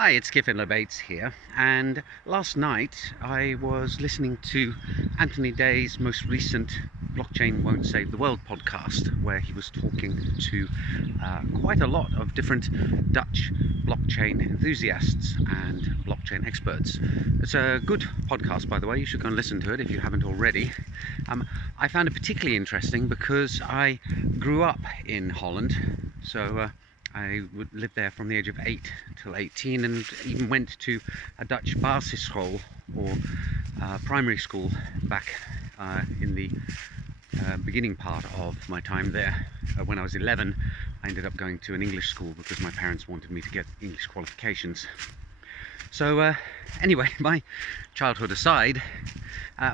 Hi, it's Giffen Bates here, and last night I was listening to Anthony Day's most recent Blockchain Won't Save the World podcast, where he was talking to quite a lot of different Dutch blockchain enthusiasts and blockchain experts. It's a good podcast, by the way. You should go and listen to it if you haven't already. I found it particularly interesting because I grew up in Holland, so I lived there from the age of 8 till 18, and even went to a Dutch basisschool, or primary school, back in the beginning part of my time there. When I was 11, I ended up going to an English school because my parents wanted me to get English qualifications. So anyway, my childhood aside,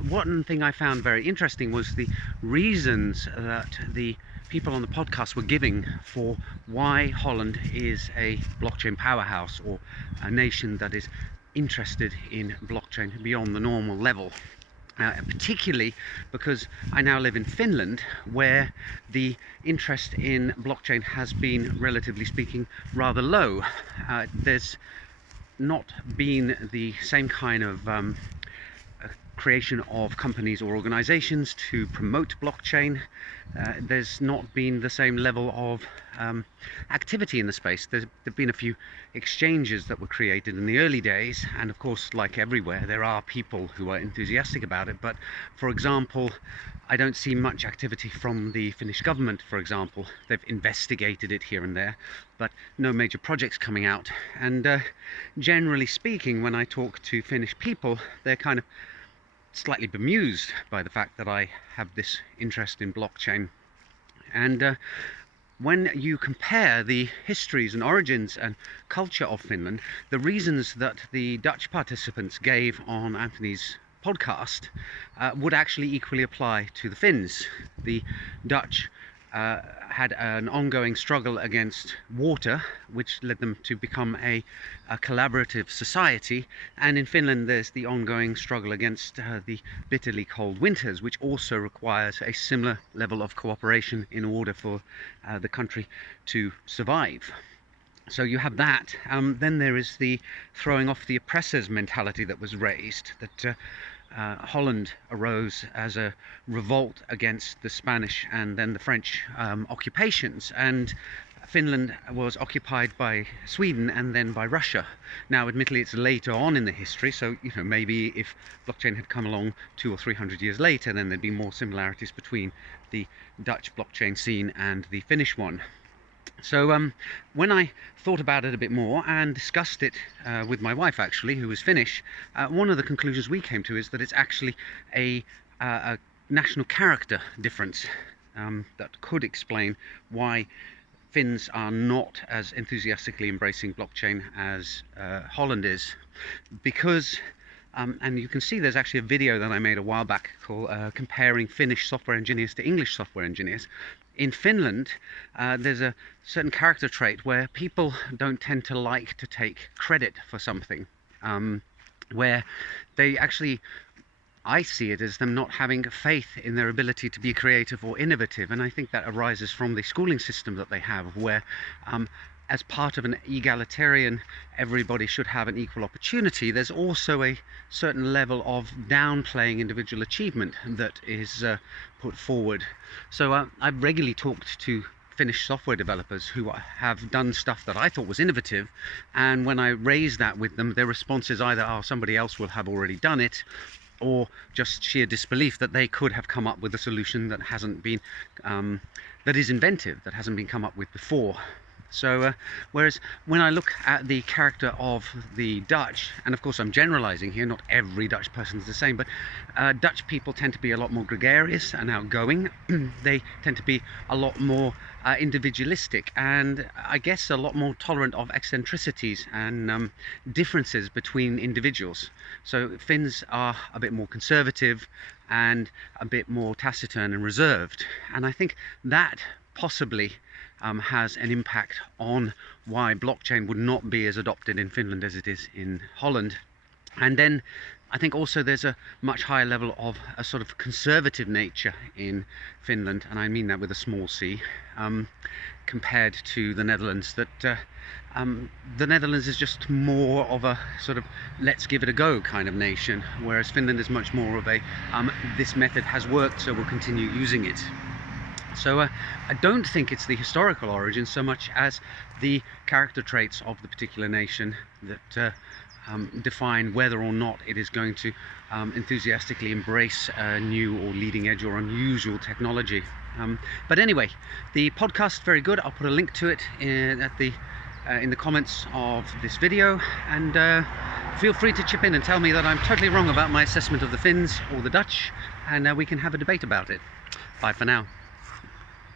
one thing I found very interesting was the reasons that the people on the podcast were giving for why Holland is a blockchain powerhouse, or a nation that is interested in blockchain beyond the normal level. Particularly because I now live in Finland, where the interest in blockchain has been, relatively speaking, rather low. There's not been the same kind of creation of companies or organizations to promote blockchain. There's not been the same level of activity in the space. There've been a few exchanges that were created in the early days, and of course, like everywhere, there are people who are enthusiastic about it. But for example, I don't see much activity from the Finnish government. For example, they've investigated it here and there, but no major projects coming out. And generally speaking, when I talk to Finnish people, they're kind of slightly bemused by the fact that I have this interest in blockchain. And when you compare the histories and origins and culture of Finland, the reasons that the Dutch participants gave on Anthony's podcast would actually equally apply to the Finns. The Dutch had an ongoing struggle against water, which led them to become a collaborative society. And in Finland, there's the ongoing struggle against the bitterly cold winters, which also requires a similar level of cooperation in order for the country to survive. So you have that. Then there is the throwing off the oppressors mentality that was raised, that Holland arose as a revolt against the Spanish and then the French occupations, and Finland was occupied by Sweden and then by Russia. Now, admittedly, it's later on in the history, so maybe if blockchain had come along 200 or 300 years later, then there'd be more similarities between the Dutch blockchain scene and the Finnish one. So when I thought about it a bit more and discussed it with my wife, actually, who was Finnish, one of the conclusions we came to is that it's actually a national character difference that could explain why Finns are not as enthusiastically embracing blockchain as Holland is. Because and you can see there's actually a video that I made a while back called comparing Finnish software engineers to English software engineers. In Finland, there's a certain character trait where people don't tend to like to take credit for something, where they actually, I see it as them not having faith in their ability to be creative or innovative. And I think that arises from the schooling system that they have, where as part of an egalitarian, everybody should have an equal opportunity, there's also a certain level of downplaying individual achievement that is put forward. So I've regularly talked to Finnish software developers who have done stuff that I thought was innovative, and when I raise that with them, their response is either, oh, somebody else will have already done it, or just sheer disbelief that they could have come up with a solution that hasn't been that is inventive, that hasn't been come up with before. So whereas when I look at the character of the Dutch, and of course I'm generalizing here, not every Dutch person is the same, but Dutch people tend to be a lot more gregarious and outgoing. They tend to be a lot more individualistic, and I guess a lot more tolerant of eccentricities and differences between individuals. So Finns are a bit more conservative and a bit more taciturn and reserved, and I think that possibly has an impact on why blockchain would not be as adopted in Finland as it is in Holland. And then I think also there's a much higher level of a sort of conservative nature in Finland, and I mean that with a small c. compared to the Netherlands, that the Netherlands is just more of a sort of let's give it a go kind of nation, whereas Finland is much more of a this method has worked, so we'll continue using it. So I don't think it's the historical origin so much as the character traits of the particular nation that define whether or not it is going to enthusiastically embrace new or leading edge or unusual technology. But anyway, the podcast is very good. I'll put a link to it in the comments of this video, and feel free to chip in and tell me that I'm totally wrong about my assessment of the Finns or the Dutch, and we can have a debate about it. Bye for now.